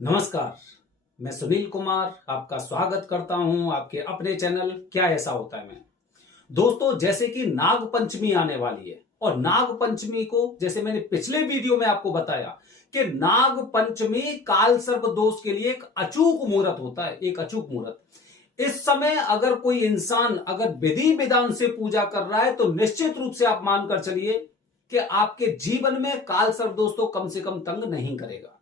नमस्कार। मैं सुनील कुमार आपका स्वागत करता हूं आपके अपने चैनल क्या ऐसा होता है में। दोस्तों, जैसे कि नाग पंचमी आने वाली है और नाग पंचमी को जैसे मैंने पिछले वीडियो में आपको बताया कि नाग पंचमी काल सर्प दोष के लिए एक अचूक मुहूर्त होता है, एक अचूक मुहूर्त। इस समय अगर कोई इंसान अगर विधि विधान से पूजा कर रहा है तो निश्चित रूप से आप मानकर चलिए कि आपके जीवन में काल सर्प दोष तो कम से कम तंग नहीं करेगा।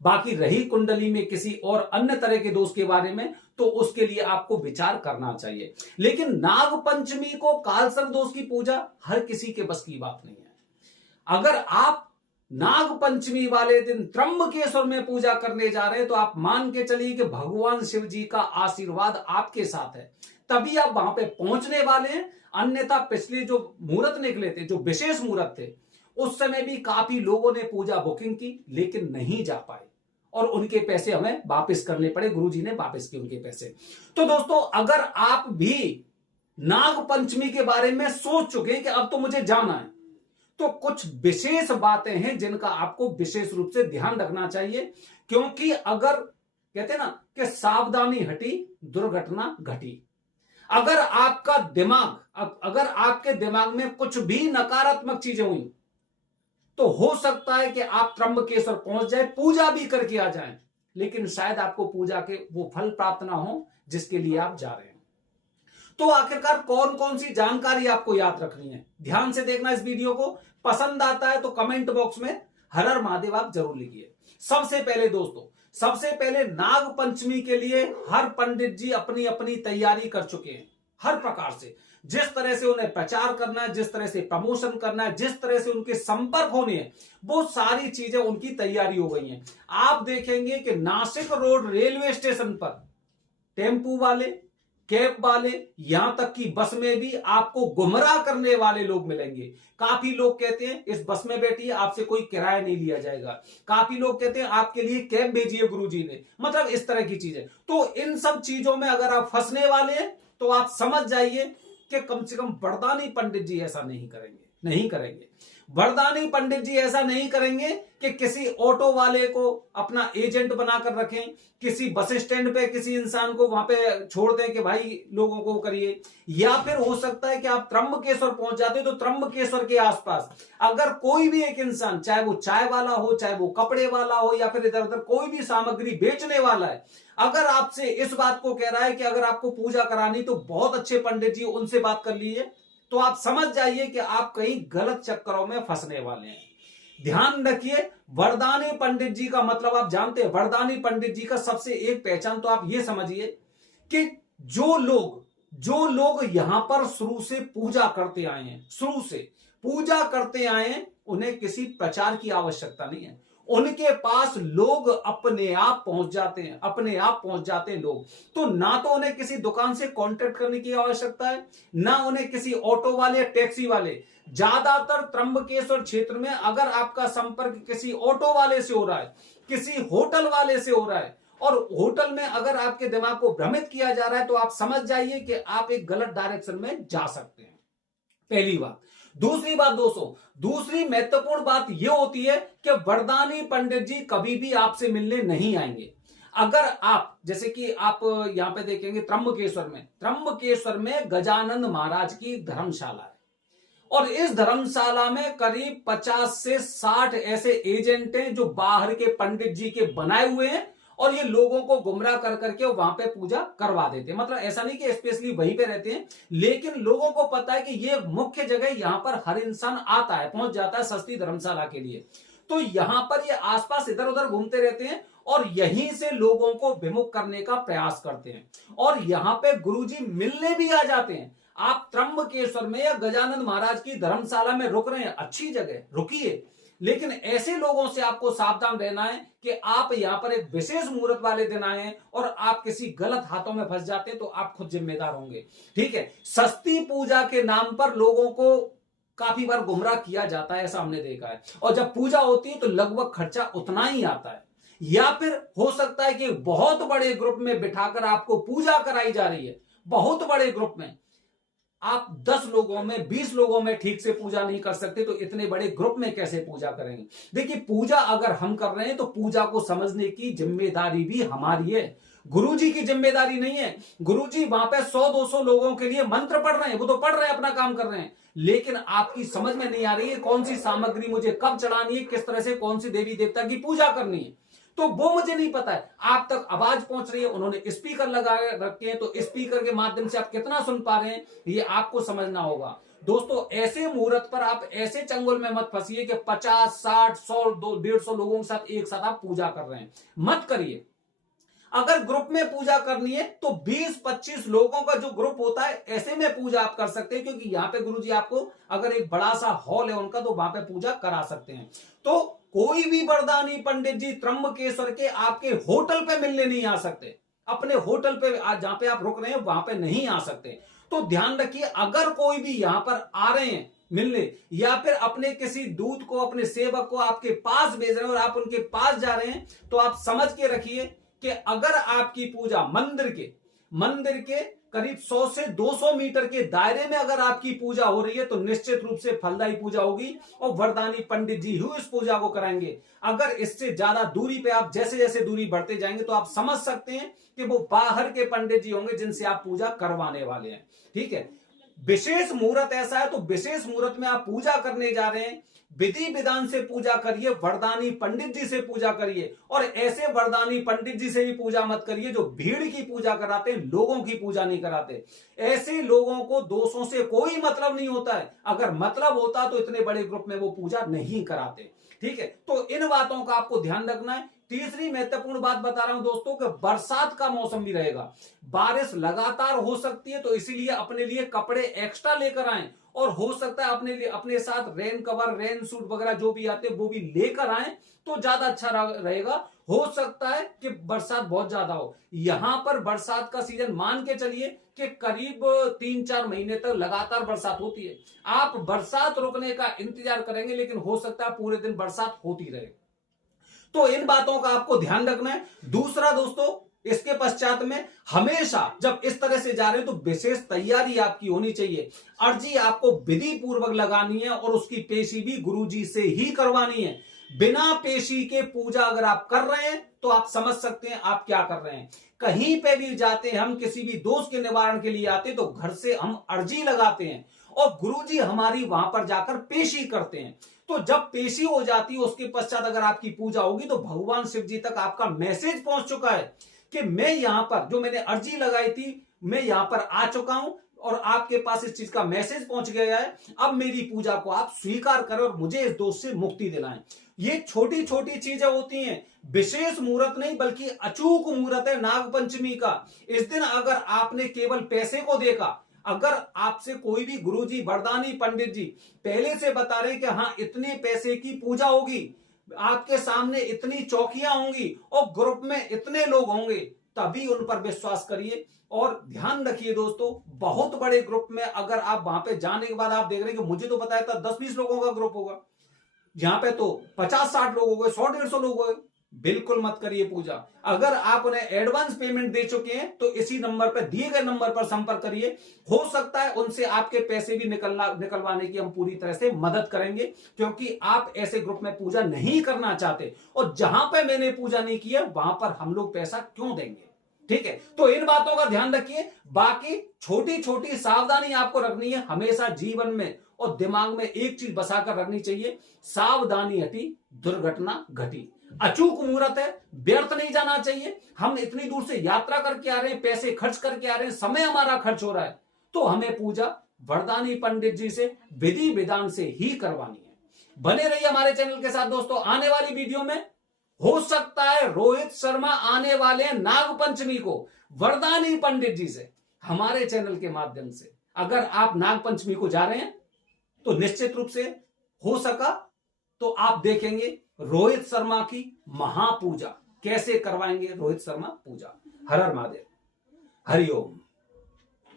बाकी रही कुंडली में किसी और अन्य तरह के दोष के बारे में तो उसके लिए आपको विचार करना चाहिए, लेकिन नाग पंचमी को काल सर्प दोष की पूजा हर किसी के बस की बात नहीं है। अगर आप नाग पंचमी वाले दिन त्र्यंबकेश्वर में पूजा करने जा रहे हैं तो आप मान के चलिए कि भगवान शिव जी का आशीर्वाद आपके साथ है, तभी आप वहां पे पहुंचने वाले हैं। अन्यथा पिछले जो मुहूर्त निकले थे, जो विशेष मुहूर्त थे, उस समय भी काफी लोगों ने पूजा बुकिंग की लेकिन नहीं जा पाए और उनके पैसे हमें वापस करने पड़े, गुरुजी ने वापस किए उनके पैसे। तो दोस्तों, अगर आप भी नाग पंचमी के बारे में सोच चुके हैं कि अब तो मुझे जाना है, तो कुछ विशेष बातें हैं जिनका आपको विशेष रूप से ध्यान रखना चाहिए, क्योंकि अगर कहते हैं ना कि सावधानी हटी दुर्घटना घटी। अगर आपका दिमाग अगर आपके दिमाग में कुछ भी नकारात्मक चीजें हुई तो हो सकता है कि आप त्र्यंबकेश्वर पहुंच जाए, पूजा भी करके आ जाएं, लेकिन शायद आपको पूजा के वो फल प्राप्त ना हो जिसके लिए आप जा रहे हैं। तो आखिरकार कौन कौन सी जानकारी आपको याद रखनी है, ध्यान से देखना इस वीडियो को। पसंद आता है तो कमेंट बॉक्स में हर हर महादेव आप जरूर लिखिए। सबसे पहले दोस्तों, सबसे पहले नाग पंचमी के लिए हर पंडित जी अपनी अपनी तैयारी कर चुके हैं। हर प्रकार से जिस तरह से उन्हें प्रचार करना है, जिस तरह से प्रमोशन करना है, जिस तरह से उनके संपर्क होने हैं, वो सारी चीजें उनकी तैयारी हो गई हैं। आप देखेंगे कि नासिक रोड रेलवे स्टेशन पर टेम्पू वाले, कैब वाले, यहां तक कि बस में भी आपको गुमराह करने वाले लोग मिलेंगे। काफी लोग कहते हैं इस बस में बैठिए, आपसे कोई किराया नहीं लिया जाएगा। काफी लोग कहते हैं आपके लिए कैब भेजिए गुरुजी ने, मतलब इस तरह की चीजें। तो इन सब चीजों में अगर आप फंसने वाले हैं तो आप समझ जाइए कि कम से कम वरदानी पंडित जी ऐसा नहीं करेंगे, नहीं करेंगे। वरदानी पंडित जी ऐसा नहीं करेंगे कि किसी ऑटो वाले को अपना एजेंट बनाकर रखें, किसी बस स्टैंड पे किसी इंसान को वहां पे छोड़ दें कि भाई लोगों को करिए। या फिर हो सकता है कि आप त्र्यंबकेश्वर पहुंच जाते हो तो त्र्यंबकेश्वर के आसपास अगर कोई भी एक इंसान, चाहे वो चाय वाला हो, चाहे वो कपड़े वाला हो, या फिर इधर उधर कोई भी सामग्री बेचने वाला है, अगर आपसे इस बात को कह रहा है कि अगर आपको पूजा करानी तो बहुत अच्छे पंडित जी, उनसे बात कर लीजिए, तो आप समझ जाइए कि आप कहीं गलत चक्करों में फंसने वाले हैं। ध्यान रखिए, वरदानी पंडित जी का मतलब आप जानते हैं। वरदानी पंडित जी का सबसे एक पहचान तो आप ये समझिए कि जो लोग यहां पर शुरू से पूजा करते आए हैं, शुरू से पूजा करते आए हैं, उन्हें किसी प्रचार की आवश्यकता नहीं है। उनके पास लोग अपने आप पहुंच जाते हैं, अपने आप पहुंच जाते हैं लोग। तो ना तो उन्हें किसी दुकान से कांटेक्ट करने की आवश्यकता है, ना उन्हें किसी ऑटो वाले या टैक्सी वाले। ज्यादातर त्र्यंबकेश्वर क्षेत्र में अगर आपका संपर्क किसी ऑटो वाले से हो रहा है, किसी होटल वाले से हो रहा है, और होटल में अगर आपके दिमाग को भ्रमित किया जा रहा है, तो आप समझ जाइए कि आप एक गलत डायरेक्शन में जा सकते हैं। पहली बात। दूसरी बात दोस्तों, दूसरी महत्वपूर्ण बात यह होती है कि वरदानी पंडित जी कभी भी आपसे मिलने नहीं आएंगे। अगर आप, जैसे कि आप यहां पे देखेंगे त्र्यंबकेश्वर में गजानंद महाराज की धर्मशाला है, और इस धर्मशाला में करीब 50 से 60 ऐसे एजेंट हैं जो बाहर के पंडित जी के बनाए हुए हैं, और ये लोगों को गुमराह कर करके वहां पे पूजा करवा देते हैं। मतलब ऐसा नहीं कि स्पेशली वहीं पे रहते हैं, लेकिन लोगों को पता है कि ये मुख्य जगह, यहां पर हर इंसान आता है, पहुंच जाता है सस्ती धर्मशाला के लिए। तो यहां पर ये आसपास इधर उधर घूमते रहते हैं और यहीं से लोगों को विमुख करने का प्रयास करते हैं, और यहां पे गुरुजी मिलने भी आ जाते हैं। आप त्र्यंबकेश्वर में या गजानंद महाराज की धर्मशाला में रुक रहे हैं, अच्छी जगह रुकिए, लेकिन ऐसे लोगों से आपको सावधान रहना है कि आप यहां पर एक विशेष मुहूर्त वाले दिन आए हैं और आप किसी गलत हाथों में फंस जाते हैं तो आप खुद जिम्मेदार होंगे। ठीक है, सस्ती पूजा के नाम पर लोगों को काफी बार गुमराह किया जाता है, ऐसा हमने देखा है। और जब पूजा होती है तो लगभग खर्चा उतना ही आता है, या फिर हो सकता है कि बहुत बड़े ग्रुप में बिठाकर आपको पूजा कराई जा रही है, बहुत बड़े ग्रुप में। आप 10 लोगों में 20 लोगों में ठीक से पूजा नहीं कर सकते तो इतने बड़े ग्रुप में कैसे पूजा करेंगे। देखिए, पूजा अगर हम कर रहे हैं तो पूजा को समझने की जिम्मेदारी भी हमारी है, गुरुजी की जिम्मेदारी नहीं है। गुरुजी वहां पे 100-200 लोगों के लिए मंत्र पढ़ रहे हैं, वो तो पढ़ रहे हैं, अपना काम कर रहे हैं, लेकिन आपकी समझ में नहीं आ रही है कौन सी सामग्री मुझे कब चढ़ानी है, किस तरह से कौन सी देवी देवता की पूजा करनी है, तो वो मुझे नहीं पता है। आप तक आवाज पहुंच रही है, उन्होंने स्पीकर लगा रखे हैं, तो स्पीकर के माध्यम से आप कितना सुन पा रहे हैं ये आपको समझना होगा। दोस्तों, ऐसे मुहूर्त पर आप ऐसे चंगुल में मत फंसिए कि 50, 60, 100, 150 लोगों के साथ एक साथ आप पूजा कर रहे हैं, मत करिए। अगर ग्रुप में पूजा करनी है तो 20-25 लोगों का जो ग्रुप होता है ऐसे में पूजा आप कर सकते हैं, क्योंकि यहां पे गुरुजी आपको अगर एक बड़ा सा हॉल है उनका तो वहां पे पूजा करा सकते हैं। तो कोई भी वरदानी पंडित जी त्र्यंबकेश्वर के आपके होटल पे मिलने नहीं आ सकते, अपने होटल पे जहां पे आप रुक रहे हैं वहां पे नहीं आ सकते। तो ध्यान रखिए, अगर कोई भी यहां पर आ रहे हैं मिलने या फिर अपने किसी दूत को, अपने सेवक को आपके पास भेज रहे हैं और आप उनके पास जा रहे हैं, तो आप समझ के रखिए कि अगर आपकी पूजा मंदिर के करीब 100 से 200 मीटर के दायरे में अगर आपकी पूजा हो रही है तो निश्चित रूप से फलदायी पूजा होगी और वरदानी पंडित जी ही इस पूजा को कराएंगे। अगर इससे ज्यादा दूरी पे आप जैसे जैसे दूरी बढ़ते जाएंगे तो आप समझ सकते हैं कि वो बाहर के पंडित जी होंगे जिनसे आप पूजा करवाने वाले हैं। ठीक है, विशेष मुहूर्त ऐसा है तो विशेष मुहूर्त में आप पूजा करने जा रहे हैं, विधि विधान से पूजा करिए, वरदानी पंडित जी से पूजा करिए, और ऐसे वरदानी पंडित जी से भी पूजा मत करिए जो भीड़ की पूजा कराते, लोगों की पूजा नहीं कराते। ऐसे लोगों को दोषों से कोई मतलब नहीं होता है, अगर मतलब होता तो इतने बड़े ग्रुप में वो पूजा नहीं कराते। ठीक है, तो इन बातों का आपको ध्यान रखना है। तीसरी महत्वपूर्ण बात बता रहा हूं दोस्तों कि बरसात का मौसम भी रहेगा, बारिश लगातार हो सकती है, तो इसीलिए अपने लिए कपड़े एक्स्ट्रा लेकर आएं, और हो सकता है अपने लिए अपने साथ रेन कवर, रेन सूट वगैरह जो भी आते हैं वो भी लेकर आएं तो ज्यादा अच्छा रहेगा। हो सकता है कि बरसात बहुत ज्यादा हो। यहां पर बरसात का सीजन मान के चलिए कि करीब 3-4 महीने तक लगातार बरसात होती है। आप बरसात रुकने का इंतजार करेंगे लेकिन हो सकता है पूरे दिन बरसात होती रहे। तो इन बातों का आपको ध्यान रखना है। दूसरा दोस्तों, इसके पश्चात में हमेशा जब इस तरह से जा रहे हैं तो विशेष तैयारी आपकी होनी चाहिए। अर्जी आपको विधि पूर्वक लगानी है और उसकी पेशी भी गुरुजी से ही करवानी है। बिना पेशी के पूजा अगर आप कर रहे हैं तो आप समझ सकते हैं आप क्या कर रहे हैं। कहीं पे भी जाते हैं, हम किसी भी दोष के निवारण के लिए आते तो घर से हम अर्जी लगाते हैं और गुरुजी हमारी वहां पर जाकर पेशी करते हैं। तो जब पेशी हो जाती है उसके पश्चात अगर आपकी पूजा होगी तो भगवान शिव जी तक आपका मैसेज पहुंच चुका है कि मैं यहां पर जो मैंने अर्जी लगाई थी मैं यहां पर आ चुका हूं और आपके पास इस चीज का मैसेज पहुंच गया है। अब मेरी पूजा को आप स्वीकार करें और मुझे इस दोष से मुक्ति दिलाएं। ये छोटी छोटी चीजें होती हैं, विशेष मुहूर्त नहीं बल्कि अचूक मुहूर्त है नागपंचमी का। इस दिन अगर आपने केवल पैसे को देखा, अगर आपसे कोई भी गुरुजी, वरदानी पंडित जी पहले से बता रहे हैं कि हाँ इतने पैसे की पूजा होगी, आपके सामने इतनी चौकियां होंगी और ग्रुप में इतने लोग होंगे, तभी उन पर विश्वास करिए। और ध्यान रखिए दोस्तों, बहुत बड़े ग्रुप में अगर आप वहां पे जाने के बाद आप देख रहे हैं कि मुझे तो पता था 10-20 लोगों का ग्रुप होगा, यहां पे तो 50-60 लोग हो गए, 100-150 लोग हो गए, बिल्कुल मत करिए पूजा। अगर आप उन्हें एडवांस पेमेंट दे चुके हैं तो इसी नंबर पर, दिए गए नंबर पर संपर्क करिए। हो सकता है उनसे आपके पैसे भी निकलवाने की हम पूरी तरह से मदद करेंगे, क्योंकि आप ऐसे ग्रुप में पूजा नहीं करना चाहते और जहां पे मैंने पूजा नहीं की है वहां पर हम लोग पैसा क्यों देंगे। ठीक है, तो इन बातों का ध्यान रखिए। बाकी छोटी छोटी सावधानी आपको रखनी है हमेशा जीवन में, और दिमाग में एक चीज बसाकर रखनी चाहिए, सावधानी हटी दुर्घटना घटी। अचूक मुहूर्त है, व्यर्थ नहीं जाना चाहिए। हम इतनी दूर से यात्रा करके आ रहे हैं, पैसे खर्च करके आ रहे हैं, समय हमारा खर्च हो रहा है, तो हमें पूजा वरदानी पंडित जी से विधि विधान से ही करवानी है। बने रहिए हमारे चैनल के साथ दोस्तों। आने वाली वीडियो में हो सकता है रोहित शर्मा आने वाले हैं नागपंचमी को वरदानी पंडित जी से हमारे चैनल के माध्यम से। अगर आप नागपंचमी को जा रहे हैं तो निश्चित रूप से हो सका तो आप देखेंगे रोहित शर्मा की महापूजा कैसे करवाएंगे रोहित शर्मा पूजा। हर हर महादेव, हरिओम।